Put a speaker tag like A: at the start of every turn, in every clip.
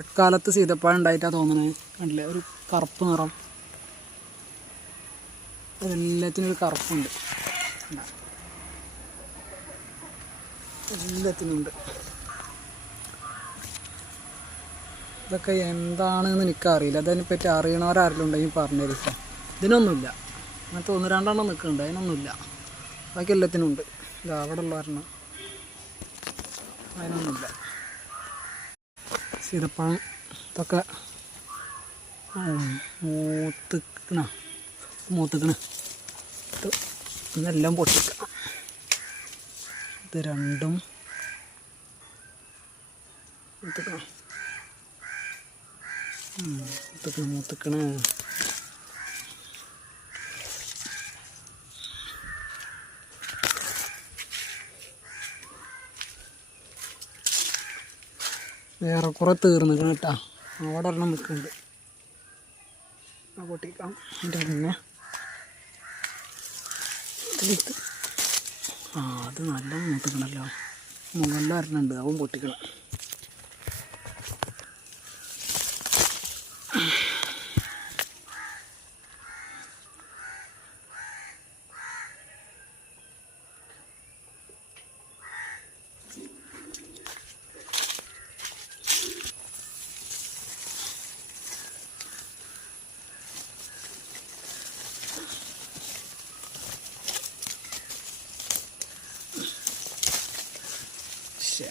A: മഴക്കാലത്ത് സീതപ്പഴം ഉണ്ടായിട്ടാ തോന്നണേ. കണ്ടില്ലേ? ഒരു കറുപ്പ് നിറം. എല്ലാത്തിനും ഒരു കറുപ്പുണ്ട്. എല്ലാത്തിനുണ്ട് ഇതൊക്കെ എന്താണെന്ന് എനിക്കറിയില്ല. അതിനെപ്പറ്റി അറിയണവരാരെങ്കിലും ഉണ്ടെങ്കിൽ പറഞ്ഞുതരിക്കാം ഇതിനൊന്നുമില്ല. അങ്ങനത്തെ ഒന്ന് രണ്ടെണ്ണം നിൽക്കുന്നുണ്ട്. അതിനൊന്നുമില്ല. ബാക്കി എല്ലാത്തിനും ഉണ്ട്. ഇത് അവിടെ ഉള്ളവരെണ്ണം അതിനൊന്നുമില്ല. സീതപ്പഴം ഇതൊക്കെ മൂത്തുക്കണ മൂത്തുക്കണ. ഇത് ഇതെല്ലാം പൊട്ടിക്കണം ഇത് രണ്ടും മൂത്തുക്കണം. മൂത്തുക്കണ മൂത്തിക്കണ്. ഏറെക്കുറെ തീർന്നിക്കണം കേട്ടാ അവിടെ ഒരെണ്ണം നിൽക്കുന്നുണ്ട്. പൊട്ടിക്കാം. എന്റെ പിന്നെ ആ അത് നല്ല മൂത്തിക്കണല്ലോ. മുകളിൽ ഒരെണ്ണുണ്ട് അവൻ പൊട്ടിക്കണം. ശേ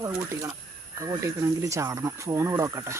A: അത് പൊട്ടിക്കണം അത് ചാടണം. ഫോൺ ഇവിടെ വെക്കട്ടെ.